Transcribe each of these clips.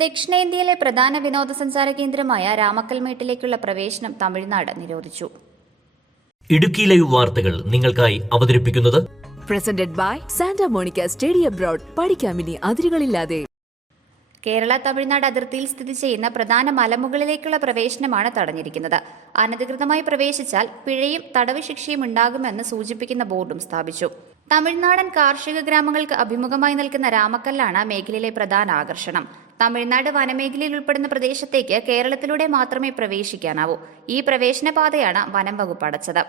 ദക്ഷിണേന്ത്യയിലെ പ്രധാന വിനോദസഞ്ചാര കേന്ദ്രമായ രാമക്കൽമേട്ടിലേക്കുള്ള പ്രവേശനം തമിഴ്നാട് നിരോധിച്ചു. ഇടുക്കിയിലെ ലൈവ് വാർത്തകൾ നിങ്ങൾക്കായി അവതരിപ്പിക്കുന്നത് presented by Santa Monica stadium broad പഠിക്കാമിനി അതിരുകളില്ലാതെ. കേരള തമിഴ്നാട് അതിർത്തിയിൽ സ്ഥിതി ചെയ്യുന്ന പ്രധാന മലമുകളിലേക്കുള്ള പ്രവേശനമാണ് തടഞ്ഞിരിക്കുന്നത്. അനധികൃതമായി പ്രവേശിച്ചാൽ പിഴയും തടവ് ശിക്ഷയും ഉണ്ടാകുമെന്ന് സൂചിപ്പിക്കുന്ന ബോർഡും സ്ഥാപിച്ചു. തമിഴ്നാടൻ കാർഷിക ഗ്രാമങ്ങൾക്ക് അഭിമുഖമായി നിൽക്കുന്ന രാമക്കല്ലാണ് മേഖലയിലെ പ്രധാന ആകർഷണം. തമിഴ്നാട് വനമേഖലയിൽ ഉൾപ്പെടുന്ന പ്രദേശത്തേക്ക് കേരളത്തിലൂടെ മാത്രമേ പ്രവേശിക്കാനാവൂ. ഈ പ്രവേശന പാതയാണ് വനം വകുപ്പ് അടച്ചത്.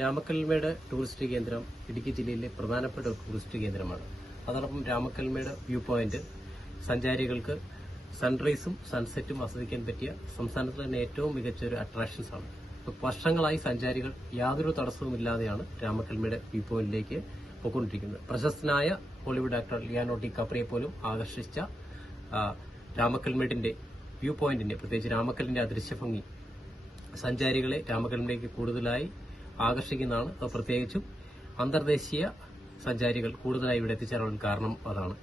രാമക്കൽമേട് ടൂറിസ്റ്റ് കേന്ദ്രം ഇടുക്കി ജില്ലയിലെ പ്രധാനപ്പെട്ട ഒരു ടൂറിസ്റ്റ് കേന്ദ്രമാണ്. അതോടൊപ്പം രാമക്കൽമേട് വ്യൂ പോയിന്റ് സഞ്ചാരികൾക്ക് സൺറൈസും സൺസെറ്റും ആസ്വദിക്കാൻ പറ്റിയ സംസ്ഥാനത്ത് തന്നെ ഏറ്റവും മികച്ച ഒരു അട്രാക്ഷൻസ് ആണ് വർഷങ്ങളായി സഞ്ചാരികൾ യാതൊരു തടസ്സവുമില്ലാതെയാണ് രാമക്കൽമയുടെ വ്യൂ പോയിന്റിലേക്ക് പോയിക്കൊണ്ടിരിക്കുന്നത്. പ്രശസ്തനായ ഹോളിവുഡ് ആക്ടർ ലിയാനോ ഡി കപ്രിയെ പോലും ആകർഷിച്ച രാമക്കൽമേടിന്റെ വ്യൂ പോയിന്റിന്റെ പ്രത്യേകിച്ച് രാമക്കലിന്റെ ആ ദൃശ്യഭംഗി സഞ്ചാരികളെ രാമകലിലേക്ക് കൂടുതലായി ആകർഷിക്കുന്നതാണ്. പ്രത്യേകിച്ചും അന്തർദേശീയ സഞ്ചാരികൾ കൂടുതലായി ഇവിടെ എത്തിച്ചേരാൻ കാരണം അതാണ്.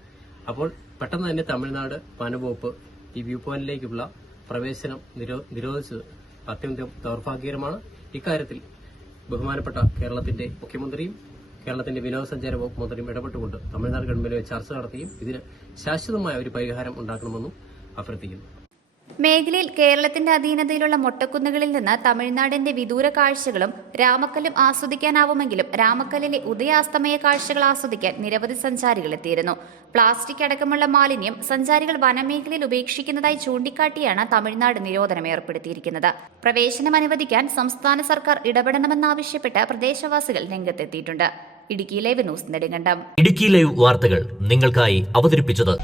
അപ്പോൾ പെട്ടെന്ന് തന്നെ തമിഴ്നാട് വനവകുപ്പ് ഈ വ്യൂ പോയിന്റിലേക്കുള്ള പ്രവേശനം നിരോ- നിരോധിച്ചത് അത്യന്തം ദൗർഭാഗ്യകരമാണ്. ഇക്കാര്യത്തിൽ ബഹുമാനപ്പെട്ട കേരളത്തിന്റെ മുഖ്യമന്ത്രിയും കേരളത്തിന്റെ വിനോദസഞ്ചാര വകുപ്പ് മന്ത്രിയും ഇടപെട്ടുകൊണ്ട് തമിഴ്നാട് ഗവൺമെന്റുമായി ചർച്ച നടത്തുകയും ഇതിന് ശാശ്വതമായ ഒരു പരിഹാരം ഉണ്ടാക്കണമെന്നും അഭ്യർത്ഥിക്കുന്നു. മേഖലയിൽ കേരളത്തിന്റെ അധീനതയിലുള്ള മൊട്ടക്കുന്നുകളിൽ നിന്ന് തമിഴ്നാടിന്റെ വിദൂര കാഴ്ചകളും രാമക്കല്ലും ആസ്വദിക്കാനാവുമെങ്കിലും രാമക്കല്ലിലെ ഉദയാസ്തമയ കാഴ്ചകൾ ആസ്വദിക്കാൻ നിരവധി സഞ്ചാരികൾ എത്തിയിരുന്നു. പ്ലാസ്റ്റിക് അടക്കമുള്ള മാലിന്യം സഞ്ചാരികൾ വനമേഖലയിൽ ഉപേക്ഷിക്കുന്നതായി ചൂണ്ടിക്കാട്ടിയാണ് തമിഴ്നാട് നിരോധനം ഏർപ്പെടുത്തിയിരിക്കുന്നത്. പ്രവേശനം അനുവദിക്കാൻ സംസ്ഥാന സർക്കാർ ഇടപെടണമെന്നാവശ്യപ്പെട്ട് പ്രദേശവാസികൾ രംഗത്തെത്തിയിട്ടുണ്ട്. Idukki live news Nedumkandam. Idukki live വാർത്തകൾ നിങ്ങൾക്കായി അവതരിപ്പിച്ചത്